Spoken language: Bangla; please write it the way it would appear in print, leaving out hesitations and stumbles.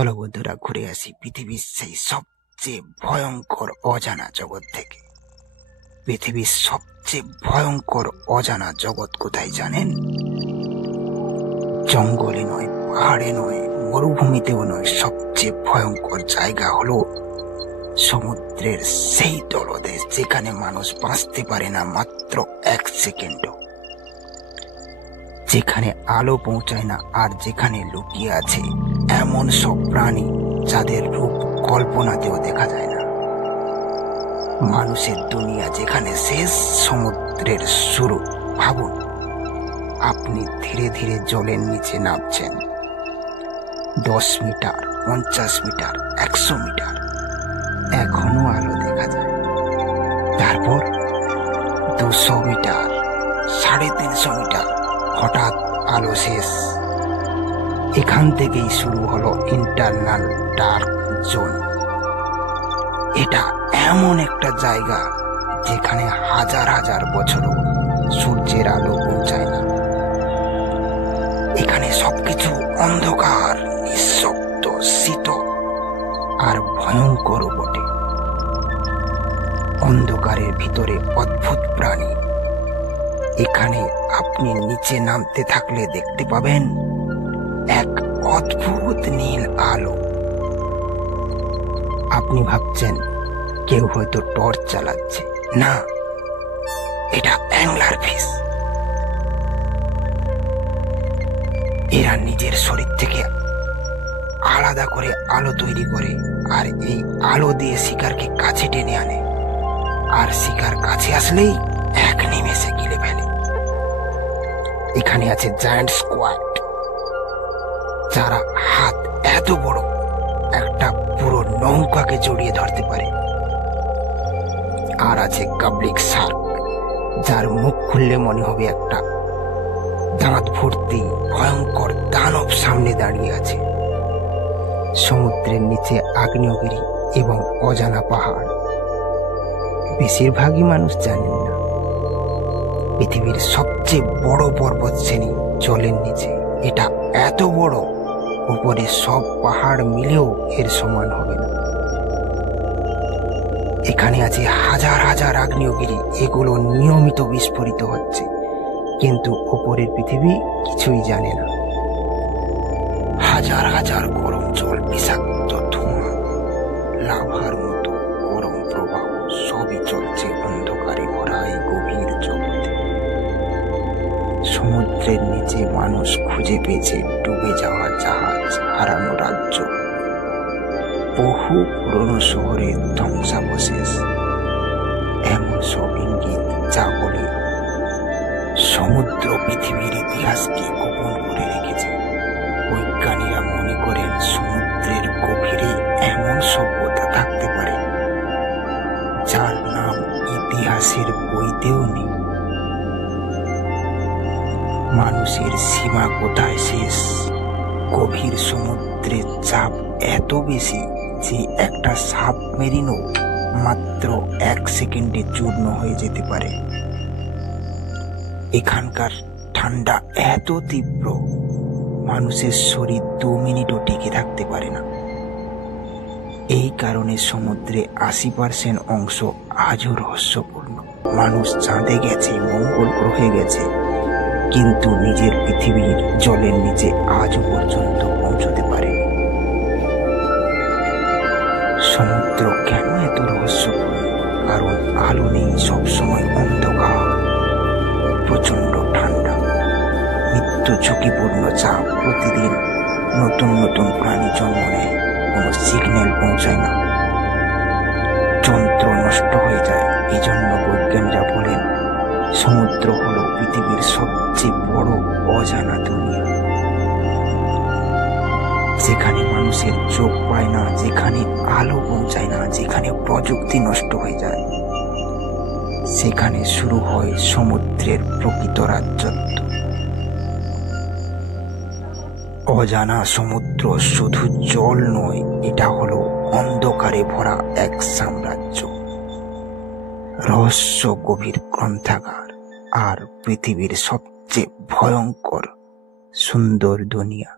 চলো বন্ধুরা, ঘুরে আসি পৃথিবীর সেই সবচেয়ে ভয়ঙ্কর অজানা জগৎ থেকে। পৃথিবীর সবচেয়ে ভয়ঙ্কর অজানা জগৎ কোথায় জানেন? জঙ্গলে নয়, পাহাড়ে নয়, মরুভূমিতেও নয়, সবচেয়ে ভয়ঙ্কর জায়গা হলো সমুদ্রের সেই তলদেশ, যেখানে মানুষ বাঁচতে পারে না মাত্র 1 সেকেন্ডও, যেখানে আলো পৌঁছায় না, আর যেখানে লুকিয়ে আছে এমন সব প্রাণী যাদের রূপ কল্পনাতেও দেখা যায় না। মানুষের দুনিয়া যেখানে শেষ, সমুদ্রের শুরু। ভাবুন, আপনি ধীরে ধীরে জলের নিচে নামছেন। 10 মিটার, 50 মিটার, 100 মিটার, এখনো আলো দেখা যায়। তারপর 200 মিটার, 350 মিটার, হঠাৎ আলো শেষ। এখান থেকেই শুরু হলো ইন্টারনাল ডার্ক জোন। এটা এমন একটা জায়গা যেখানে হাজার হাজার বছরও সূর্যের আলো পৌঁছায় না। এখানে সবকিছু অন্ধকার, নিঃশব্দ, শীত আর ভয়ঙ্কর বটে। অন্ধকারের ভিতরে অদ্ভুত প্রাণী। এখানে আপনি নিচে নামতে থাকলে দেখতে পাবেন এক অদ্ভুত নীল আলো। আপনি ভাবছেন কেউ হয়তো টর্চ চালাচ্ছে। না, এটা অ্যাংলার ফিশ। এরা নিজের শরীর থেকে আলাদা করে আলো তৈরি করে, আর এই আলো দিয়ে শিকারকে কাছে টেনে আনে, আর শিকার কাছে আসলেই এক নিমেষে গিলে ফেলে। এখানে আছে জায়ান্ট স্কোয়াড, যারা হাত এত বড় একটা পুরো নৌকাকে জড়িয়ে ধরতে পারে। আর আছে কাবলিক শার্ক, যার মুখ খুললে মনে হবে একটা দাঁত ভর্তি ভয়ঙ্কর দানব সামনে দাঁড়িয়ে আছে। সমুদ্রের নিচে আগ্নেয়গিরি এবং অজানা পাহাড়। বেশিরভাগই মানুষ জানেন না, পৃথিবীর সবচেয়ে বড় পর্বত শ্রেণী জলের নিচে। এটা এত বড়, উপরে সব পাহাড় মিলেও এর সমান হবে না। এখানে আছে হাজার হাজার আগ্নেয়গিরি, এগুলো নিয়মিত বিস্ফোরিত হচ্ছে, কিন্তু উপরের পৃথিবী কিছুই জানে না। হাজার হাজার গরম জল, বিষাক্ত ধোঁয়া, লাভার মতো গরম প্রবাহ, সবই চলছে অন্ধকারে ভরা এই গভীর জগতে। সমুদ্রের নিচে মানুষ খুঁজে পেয়েছে ডুবে যাওয়া জাহাজ, হারানো রাজ্য, বহু পুরনো শহরের ধ্বংসাবশেষ। এমন সব ইঙ্গিত যা বলে সমুদ্র পৃথিবীর ইতিহাসকে গোপন করে রেখেছে। বৈজ্ঞানিকরা মনে করেন সমুদ্রের গভীরে এমন সভ্যতা থাকতে পারে যার নাম ইতিহাসের বইতেও নেই। মানুষের সীমা কোথায় শেষ? গভীর সমুদ্রের চাপ এত বেশি যে একটা সাবমেরিনও মাত্র 1 সেকেন্ডে চূর্ণ হয়ে যেতে পারে। এখানকার ঠান্ডা এত তীব্র, মানুষের শরীর 2 মিনিটও টিকে থাকতে পারে না। এই কারণে সমুদ্রে 80% অংশ আজও রহস্যপূর্ণ। মানুষ চাঁদে গেছে, মঙ্গল গ্রহে গেছে, কিন্তু নিজের পৃথিবীর জলের নিচে আজও পর্যন্ত পৌঁছতে পারেনি। সমুদ্র কেন এত রহস্যপূর্ণ? কারণ আলো নেই, সবসময় অন্ধকার, প্রচন্ড ঠান্ডা, মৃত্যু ঝুঁকিপূর্ণ চাপ, প্রতিদিন নতুন নতুন প্রাণী জন্ম নেয়, কোনো সিগন্যাল পৌঁছায় না, যন্ত্র নষ্ট হয়ে যায়। এই জন্য বৈজ্ঞানিকরা বলেন সমুদ্র হলো পৃথিবীর সবচেয়ে বড় অজানা দুনিয়া, যেখানে মানুষের চোখ পায় না, যেখানে আলো পৌঁছায় না, যেখানে প্রযুক্তি নষ্ট হয়ে যায়। সেখানে শুরু হয় সমুদ্রের প্রকৃত রাজত্ব। অজানা সমুদ্র শুধু জল নয়, এটা হলো অন্ধকারে ভরা এক সাম্রাজ্য, রহস্য গভীর গ্রন্থাগার, আর পৃথিবীর সবচেয়ে ভয়ঙ্কর সুন্দর দুনিয়া।